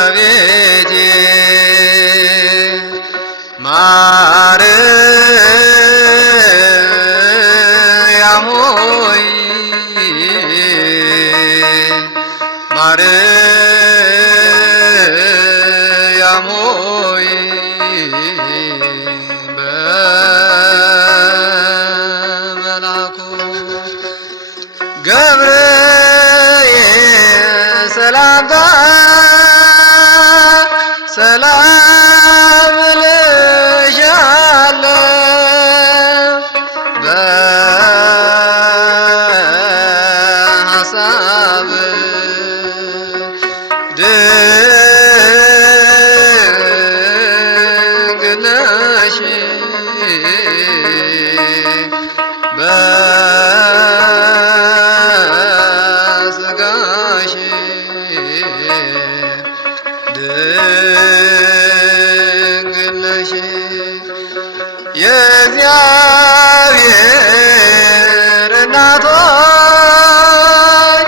እመቤቴ ማርያም ሆይ ማርያም ሆይ በመልአኩ ገብርኤል ሰላምታ ሰላም እልሻለሁ በሐሳብ ድንግል ነሽ በሥጋሽ ድንግል ነሽ የእግዚአብሔር እናት ሆይ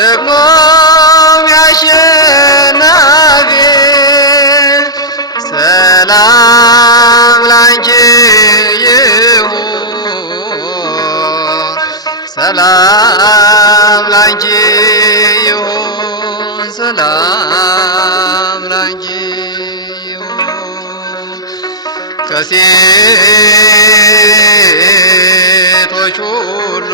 ደግሞም ያሸናፊ ሰላም ላንቺ ይሁን ሰላም ላንቺ ይሁን ሰላም ላንቺ ይሁን ከሴቶች ሁሉ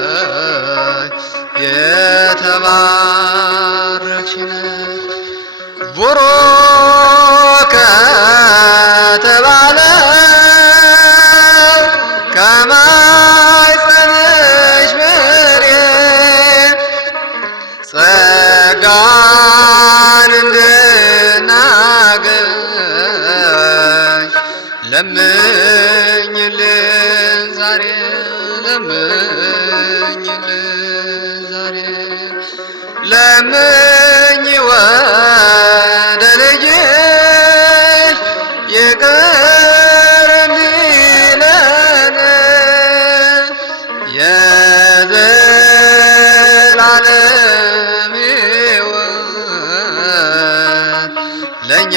ተለይተሽ የተባረክሽ ነሽ ቡሩክ ከተባለ ከማኅፀንሽ ፍሬ ጸጋን እንድናገኝ ለምኝልን ዛሬ ለምኝልን ዛሬ ለምኝ ወደ ልጅሽ ይቅር እንዲለን የዘላለም ሕይወት ለእኛ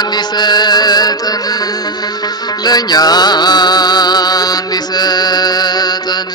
እንዲሰጠን ለእኛ እንዲሰጠን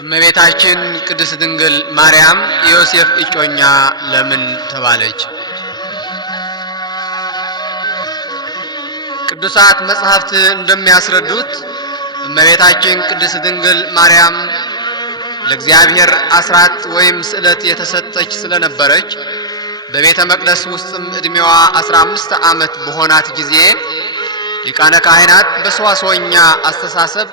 እመቤታችን ቅድስት ድንግል ማርያም የዮሴፍ እጮኛ ለምን ተባለች? ቅዱሳት መጻሕፍት እንደሚያስረዱት እመቤታችን ቅድስት ድንግል ማርያም ለእግዚአብሔር አስራት ወይም ስዕለት የተሰጠች ስለነበረች በቤተ መቅደስ ውስጥም ዕድሜዋ 15 ዓመት በሆናት ጊዜ ሊቃነ ካህናት በሰዋስወኛ አስተሳሰብ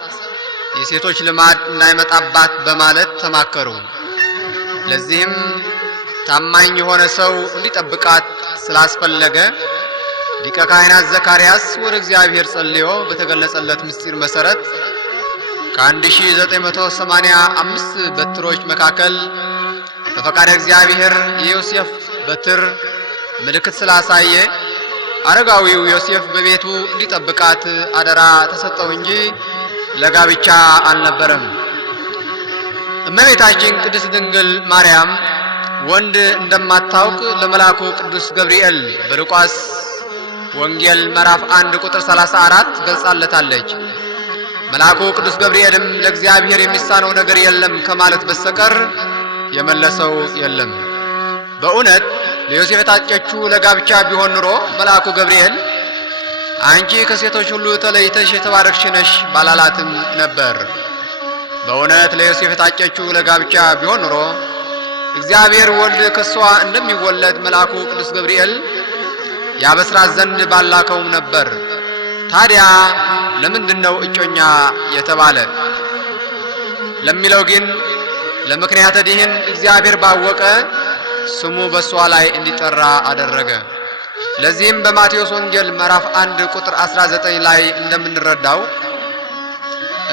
የሴቶች ልማድ እንዳይመጣባት በማለት ተማከሩ። ለዚህም ታማኝ የሆነ ሰው እንዲጠብቃት ስላስፈለገ ሊቀ ካህናት ዘካርያስ ወደ እግዚአብሔር ጸልዮ በተገለጸለት ምስጢር መሰረት ከ1985 በትሮች መካከል በፈቃደ እግዚአብሔር የዮሴፍ በትር ምልክት ስላሳየ አረጋዊው ዮሴፍ በቤቱ እንዲጠብቃት አደራ ተሰጠው እንጂ ለጋብቻ አልነበረም። እመቤታችን ቅድስት ድንግል ማርያም ወንድ እንደማታውቅ ለመልአኩ ቅዱስ ገብርኤል በሉቃስ ወንጌል ምዕራፍ 1 ቁጥር 34 ገልጻለታለች። መልአኩ ቅዱስ ገብርኤልም ለእግዚአብሔር የሚሳነው ነገር የለም ከማለት በስተቀር የመለሰው የለም። በእውነት ለዮሴፍ የታጨችው ለጋብቻ ቢሆን ኑሮ መልአኩ ገብርኤል አንቺ ከሴቶች ሁሉ ተለይተሽ የተባረክሽ ነሽ ባላላትም ነበር። በእውነት ለዮሴፍ የታጨችው ለጋብቻ ቢሆን ኑሮ እግዚአብሔር ወልድ ከሷ እንደሚወለድ መልአኩ ቅዱስ ገብርኤል ያበስራት ዘንድ ባላከውም ነበር። ታዲያ ለምንድነው እጮኛ የተባለ ለሚለው ግን ለምክንያተ ዲህን እግዚአብሔር ባወቀ ስሙ በሷ ላይ እንዲጠራ አደረገ። ለዚህም በማቴዎስ ወንጌል ምዕራፍ 1 ቁጥር 19 ላይ እንደምንረዳው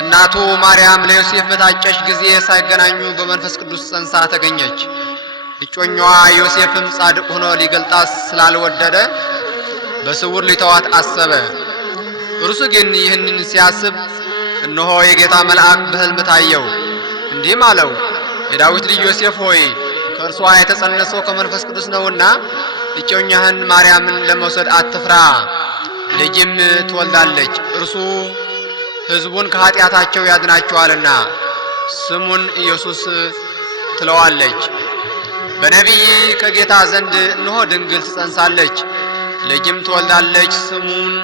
እናቱ ማርያም ለዮሴፍ በታጨች ጊዜ ሳይገናኙ በመንፈስ ቅዱስ ጸንሳ ተገኘች። እጮኛዋ ዮሴፍም ጻድቅ ሆኖ ሊገልጣት ስላልወደደ በስውር ሊተዋት አሰበ። እርሱ ግን ይህንን ሲያስብ እነሆ የጌታ መልአክ በሕልም ታየው፣ እንዲህም አለው፣ የዳዊት ልጅ ዮሴፍ ሆይ ከእርሷ የተጸነሰው ከመንፈስ ቅዱስ ነውና እጮኛህን ማርያምን ለመውሰድ አትፍራ፣ ልጅም ትወልዳለች፣ እርሱ ሕዝቡን ከኃጢአታቸው ያድናቸዋልና ስሙን ኢየሱስ ትለዋለች። በነቢይ ከጌታ ዘንድ እነሆ ድንግል ትጸንሳለች፣ ልጅም ትወልዳለች፣ ስሙን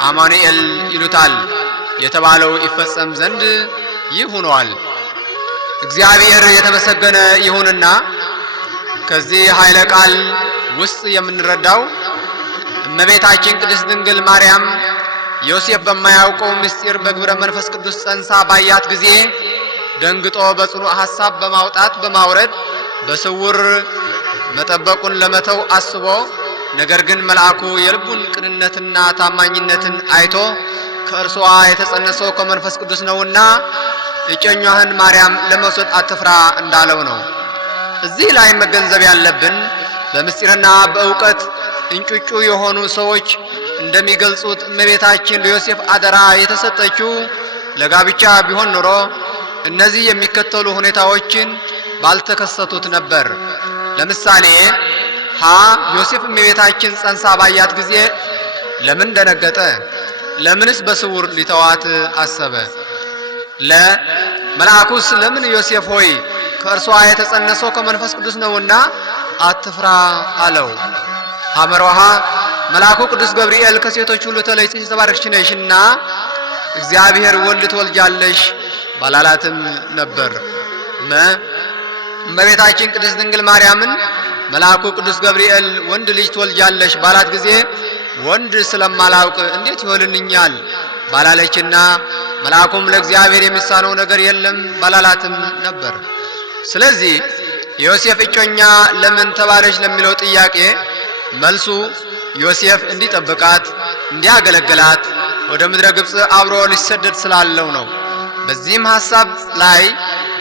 አማኑኤል ይሉታል የተባለው ይፈጸም ዘንድ ይህ ሆኗል። እግዚአብሔር የተመሰገነ ይሁንና ከዚህ ኃይለ ቃል ውስጥ የምንረዳው እመቤታችን ቅድስት ድንግል ማርያም ዮሴፍ በማያውቀው ምስጢር በግብረ መንፈስ ቅዱስ ጸንሳ ባያት ጊዜ ደንግጦ በጽኑ ሐሳብ በማውጣት በማውረድ በስውር መጠበቁን ለመተው አስቦ ነገር ግን መልአኩ የልቡን ቅንነትና ታማኝነትን አይቶ ከእርሷ የተጸነሰው ከመንፈስ ቅዱስ ነውና እጮኛህን ማርያም ለመውሰድ አትፍራ እንዳለው ነው። እዚህ ላይ መገንዘብ ያለብን በምስጢርና በእውቀት እንጩጩ የሆኑ ሰዎች እንደሚገልጹት እመቤታችን ለዮሴፍ አደራ የተሰጠችው ለጋብቻ ቢሆን ኖሮ እነዚህ የሚከተሉ ሁኔታዎችን ባልተከሰቱት ነበር። ለምሳሌ ዮሴፍ እመቤታችን ጸንሳ ባያት ጊዜ ለምን ደነገጠ? ለምንስ በስውር ሊተዋት አሰበ? መልአኩስ ለምን ዮሴፍ ሆይ ከእርሷ የተጸነሰው ከመንፈስ ቅዱስ ነውና አትፍራ አለው? ሐመሮሃ መልአኩ ቅዱስ ገብርኤል ከሴቶች ሁሉ ተለይተሽ የተባረክሽ ነሽና እግዚአብሔር ወልድ ትወልጃለሽ ባላላትም ነበር። እመቤታችን ቅድስት ድንግል ማርያምን መልአኩ ቅዱስ ገብርኤል ወንድ ልጅ ትወልጃለሽ ባላት ጊዜ ወንድ ስለማላውቅ እንዴት ይሆንልኛል ባላለችና መልአኩም ለእግዚአብሔር የሚሳነው ነገር የለም ባላላትም ነበር። ስለዚህ ዮሴፍ እጮኛ ለምን ተባለች ለሚለው ጥያቄ መልሱ ዮሴፍ እንዲጠብቃት እንዲያገለግላት ወደ ምድረ ግብጽ አብሮ ሊሰደድ ስላለው ነው። በዚህም ሐሳብ ላይ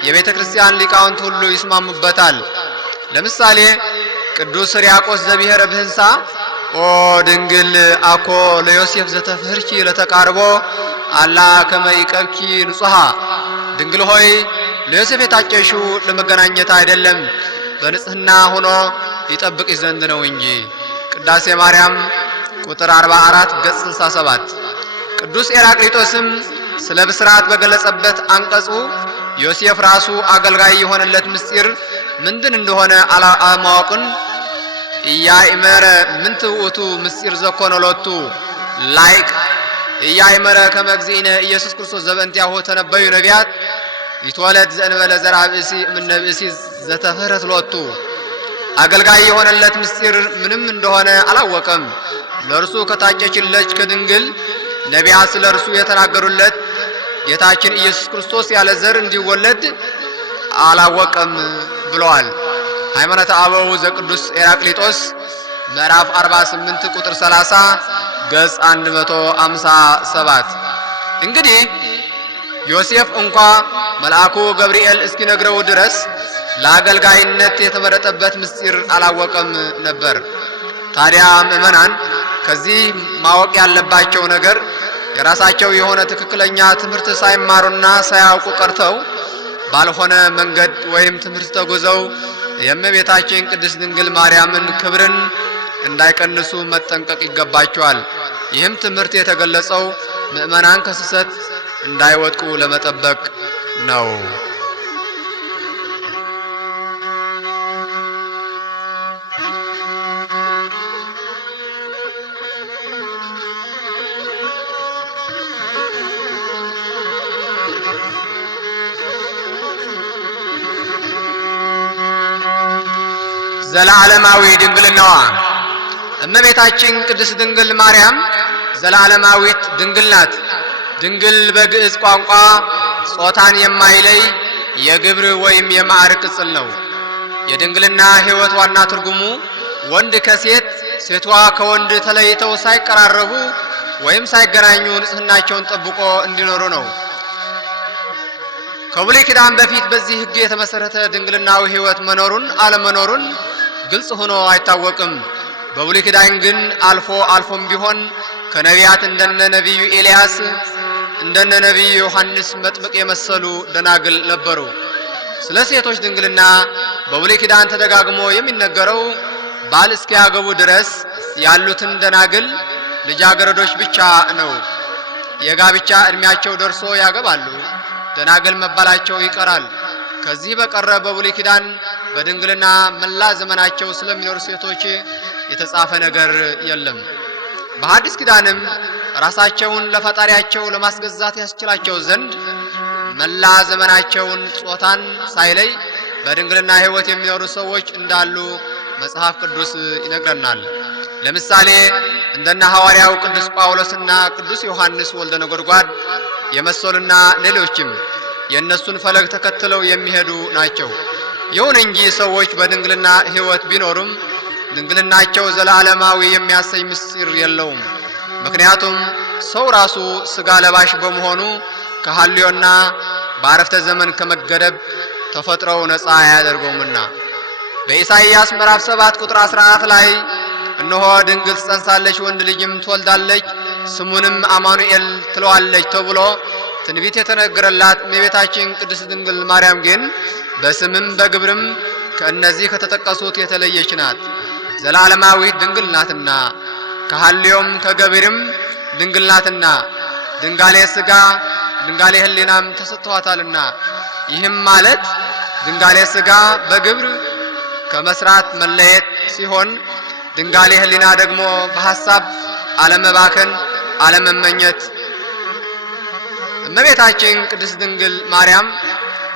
የቤተ ክርስቲያን ሊቃውንት ሁሉ ይስማሙበታል። ለምሳሌ ቅዱስ ሕርያቆስ ዘብሔረ ብህንሳ ኦ ድንግል አኮ ለዮሴፍ ዘተፍህርኪ ለተቃርቦ አላ ከመይቀብኪ ንጹሃ፣ ድንግል ሆይ ለዮሴፍ የታጨሽው ለመገናኘት አይደለም በንጽህና ሆኖ ይጠብቅሽ ዘንድ ነው እንጂ። ቅዳሴ ማርያም ቁጥር 44 ገጽ 67። ቅዱስ ኤራቅሊጦስም ስለ ብስራት በገለጸበት አንቀጹ ዮሴፍ ራሱ አገልጋይ የሆነለት ምስጢር ምንድን እንደሆነ አለማወቅን ኢያእመረ ምንት ውእቱ ምስጢር ዘኮነ ሎቱ ላይክ ኢያእመረ ከመ እግዚእነ ኢየሱስ ክርስቶስ ዘበእንቲአሁ ተነበዩ ነቢያት ይትወለድ ዘእንበለ ዘርአ ብእሲ እምነ ብእሲ ዘተፍህረት ሎቱ። አገልጋይ የሆነለት ምስጢር ምንም እንደሆነ አላወቀም። ለእርሱ ከታጨችለች ከድንግል ነቢያት ስለ እርሱ የተናገሩለት ጌታችን ኢየሱስ ክርስቶስ ያለ ዘር እንዲወለድ አላወቀም ብለዋል። ሃይማኖተ አበው ዘቅዱስ ኤራቅሊጦስ ምዕራፍ 48 ቁጥር 30 ገጽ 157። እንግዲህ ዮሴፍ እንኳ መልአኩ ገብርኤል እስኪነግረው ድረስ ለአገልጋይነት የተመረጠበት ምስጢር አላወቀም ነበር። ታዲያ ምዕመናን ከዚህ ማወቅ ያለባቸው ነገር የራሳቸው የሆነ ትክክለኛ ትምህርት ሳይማሩና ሳያውቁ ቀርተው ባልሆነ መንገድ ወይም ትምህርት ተጉዘው የእመቤታችን ቅድስት ድንግል ማርያምን ክብርን እንዳይቀንሱ መጠንቀቅ ይገባቸዋል። ይህም ትምህርት የተገለጸው ምእመናን ከስህተት እንዳይወድቁ ለመጠበቅ ነው። ዘላለማዊ ድንግልናዋ እመቤታችን ቅድስት ድንግል ማርያም ዘላለማዊት ድንግል ናት። ድንግል በግዕዝ ቋንቋ ጾታን የማይለይ የግብር ወይም የማዕረግ ቅጽል ነው። የድንግልና ሕይወት ዋና ትርጉሙ ወንድ ከሴት ሴቷ ከወንድ ተለይተው ሳይቀራረቡ ወይም ሳይገናኙ ንጽሕናቸውን ጠብቆ እንዲኖሩ ነው። ከብሉይ ኪዳን በፊት በዚህ ሕግ የተመሰረተ ድንግልናዊ ሕይወት መኖሩን አለመኖሩን ግልጽ ሆኖ አይታወቅም። በብሉይ ኪዳን ግን አልፎም ቢሆን ከነቢያት እንደነ ነቢዩ ኤልያስ እንደነ ነቢዩ ዮሐንስ መጥምቅ የመሰሉ ደናግል ነበሩ። ስለ ሴቶች ድንግልና በብሉይ ኪዳን ተደጋግሞ የሚነገረው ባል እስኪያገቡ ድረስ ያሉትን ደናግል ልጃገረዶች ብቻ ነው። የጋብቻ እድሜያቸው ደርሶ ያገባሉ፣ ደናግል መባላቸው ይቀራል። ከዚህ በቀረ በብሉይ ኪዳን በድንግልና መላ ዘመናቸው ስለሚኖሩ ሴቶች የተጻፈ ነገር የለም። በሐዲስ ኪዳንም ራሳቸውን ለፈጣሪያቸው ለማስገዛት ያስችላቸው ዘንድ መላ ዘመናቸውን ጾታን ሳይለይ በድንግልና ሕይወት የሚኖሩ ሰዎች እንዳሉ መጽሐፍ ቅዱስ ይነግረናል። ለምሳሌ እንደነ ሐዋርያው ቅዱስ ጳውሎስና ቅዱስ ዮሐንስ ወልደ ነጎድጓድ የመሰሉና ሌሎችም የእነሱን ፈለግ ተከትለው የሚሄዱ ናቸው። ይሁን እንጂ ሰዎች በድንግልና ሕይወት ቢኖሩም ድንግልናቸው ዘላለማዊ የሚያሰኝ ምስጢር የለውም። ምክንያቱም ሰው ራሱ ሥጋ ለባሽ በመሆኑ ከሐልዮና በአረፍተ ዘመን ከመገደብ ተፈጥሮው ነፃ አያደርገውምና። በኢሳይያስ ምዕራፍ 7 ቁጥር 14 ላይ እነሆ ድንግል ትጸንሳለች፣ ወንድ ልጅም ትወልዳለች፣ ስሙንም አማኑኤል ትለዋለች ተብሎ ትንቢት የተነገረላት እመቤታችን ቅድስት ድንግል ማርያም ግን በስምም በግብርም ከእነዚህ ከተጠቀሱት የተለየች ናት። ዘላለማዊት ድንግል ናትና ከሐልዮም ከገቢርም ድንግል ናትና ድንጋሌ ሥጋ ድንጋሌ ሕሊናም ተሰጥቷታልና። ይህም ማለት ድንጋሌ ሥጋ በግብር ከመስራት መለየት ሲሆን ድንጋሌ ሕሊና ደግሞ በሐሳብ አለመባከን አለመመኘት። እመቤታችን ቅድስት ድንግል ማርያም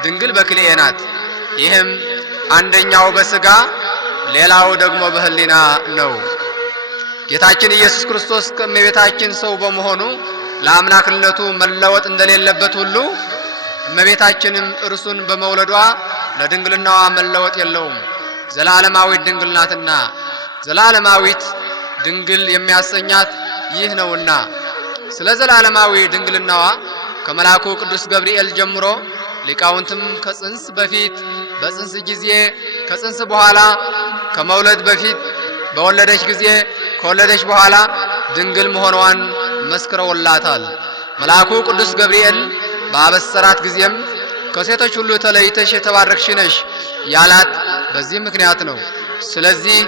ድንግል በክልኤ ናት። ይህም አንደኛው በሥጋ ሌላው ደግሞ በሕሊና ነው። ጌታችን ኢየሱስ ክርስቶስ ከእመቤታችን ሰው በመሆኑ ለአምላክነቱ መለወጥ እንደሌለበት ሁሉ እመቤታችንም እርሱን በመውለዷ ለድንግልናዋ መለወጥ የለውም። ዘላለማዊት ድንግል ናትና ዘላለማዊት ድንግል የሚያሰኛት ይህ ነውና። ስለ ዘላለማዊ ድንግልናዋ ከመልአኩ ቅዱስ ገብርኤል ጀምሮ ሊቃውንትም ከጽንስ በፊት፣ በጽንስ ጊዜ፣ ከጽንስ በኋላ፣ ከመውለድ በፊት፣ በወለደች ጊዜ፣ ከወለደች በኋላ ድንግል መሆኗን መስክረውላታል። መልአኩ ቅዱስ ገብርኤል በአበሰራት ጊዜም ከሴቶች ሁሉ ተለይተሽ የተባረክሽ ነሽ ያላት በዚህ ምክንያት ነው። ስለዚህ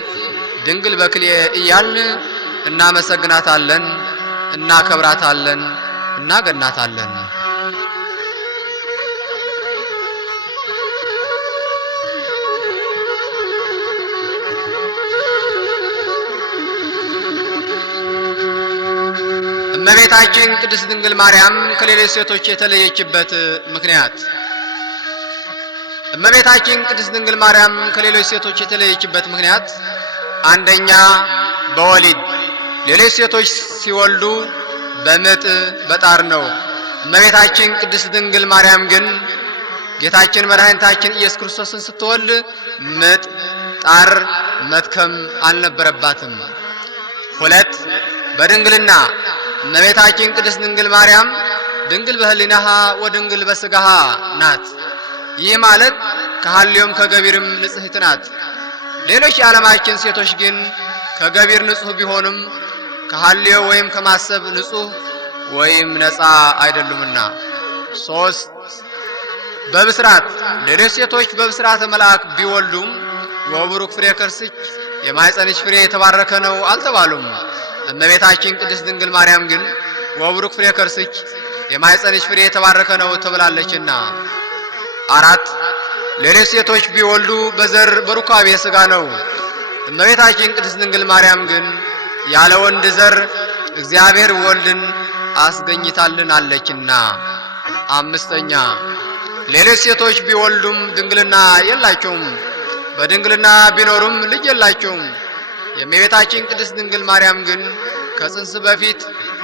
ድንግል በክልኤ እያልን እናመሰግናታለን፣ እናከብራታለን፣ እናገናታለን። እመቤታችን ቅድስት ድንግል ማርያም ከሌሎች ሴቶች የተለየችበት ምክንያት። እመቤታችን ቅድስት ድንግል ማርያም ከሌሎች ሴቶች የተለየችበት ምክንያት አንደኛ በወሊድ ሌሎች ሴቶች ሲወልዱ በምጥ በጣር ነው። እመቤታችን ቅድስት ድንግል ማርያም ግን ጌታችን መድኃኒታችን ኢየሱስ ክርስቶስን ስትወልድ ምጥ ጣር መድከም አልነበረባትም። ሁለት በድንግልና እመቤታችን ቅድስት ድንግል ማርያም ድንግል በሕሊናሃ ወድንግል በሥጋሃ ናት። ይህ ማለት ከሐልዮም ከገቢርም ንጽሕት ናት። ሌሎች የዓለማችን ሴቶች ግን ከገቢር ንጹሕ ቢሆኑም ከሐልዮ ወይም ከማሰብ ንጹሕ ወይም ነፃ አይደሉምና። ሶስት በብስራት ሌሎች ሴቶች በብስራተ መልአክ ቢወልዱም ወቡሩክ ፍሬ ከርስኪ የማኅፀንሽ ፍሬ የተባረከ ነው አልተባሉም። እመቤታችን ቅድስት ድንግል ማርያም ግን ወቡሩክ ፍሬ ከርስኪ የማኅፀንሽ ፍሬ የተባረከ ነው ተብላለችና። 4 ሌሎች ሴቶች ቢወልዱ በዘር በሩካቤ ሥጋ ነው። እመቤታችን ቅድስት ድንግል ማርያም ግን ያለ ወንድ ዘር እግዚአብሔር ወልድን አስገኝታልናለችና። 5ኛ ሌሎች ሴቶች ቢወልዱም ድንግልና የላቸውም፣ በድንግልና ቢኖሩም ልጅ የላቸውም። የእመቤታችን ቅድስት ድንግል ማርያም ግን ከጽንስ በፊት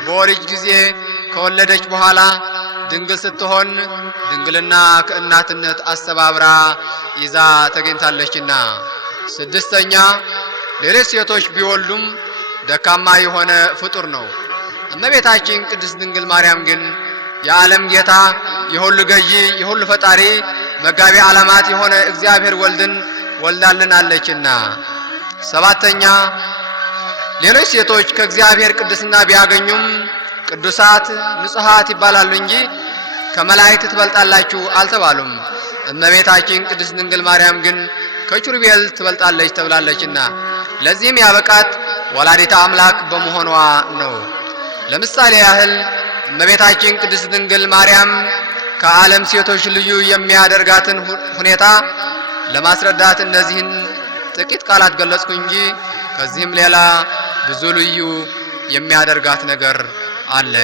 በወሊድ ጊዜ ከወለደች በኋላ ድንግል ስትሆን ድንግልና ከእናትነት አስተባብራ ይዛ ተገኝታለችና። 6ኛ ሌሎች ሴቶች ቢወልዱም ደካማ የሆነ ፍጡር ነው። እመቤታችን ቅድስት ድንግል ማርያም ግን የዓለም ጌታ የሁሉ ገዢ የሁሉ ፈጣሪ መጋቢ ዓለማት የሆነ እግዚአብሔር ወልድን ወልዳልናለችና። 7ኛ ሌሎች ሴቶች ከእግዚአብሔር ቅድስና ቢያገኙም ቅዱሳት ንጹሐት ይባላሉ እንጂ ከመላእክት ትበልጣላችሁ አልተባሉም። እመቤታችን ቅድስት ድንግል ማርያም ግን ከኪሩቤል ትበልጣለች ተብላለችና ለዚህም ያበቃት ወላዲተ አምላክ በመሆኗ ነው። ለምሳሌ ያህል እመቤታችን ቅድስት ድንግል ማርያም ከዓለም ሴቶች ልዩ የሚያደርጋትን ሁኔታ ለማስረዳት እነዚህን ጥቂት ቃላት ገለጽኩ እንጂ ከዚህም ሌላ ብዙ ልዩ የሚያደርጋት ነገር አለ።